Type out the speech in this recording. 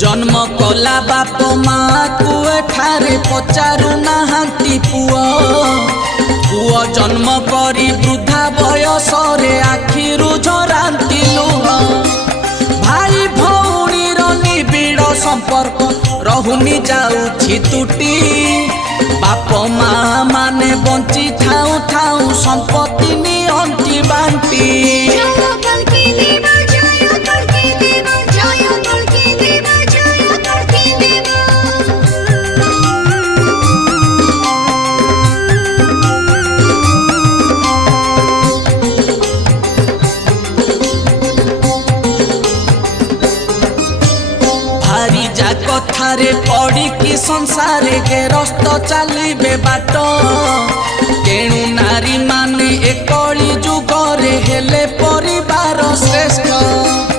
जन्म कला बाप माँ को एठारे पचारू नाहांती पुओ पुओ जन्म करी वृद्धा बयस रे आखिरु झरांती लुह भाई भौणीर निबिड़ संपर्क रहुनी जाउछि तुटी बाप माँ माने बंची थाउ थाउ संपत्ति नियंती बांटी कथारे पड़ी कि संसारे गेरस्त चलिबे बाट तेणु नारी माने एकली जुगरे हेले परिवार श्रेष्ठ।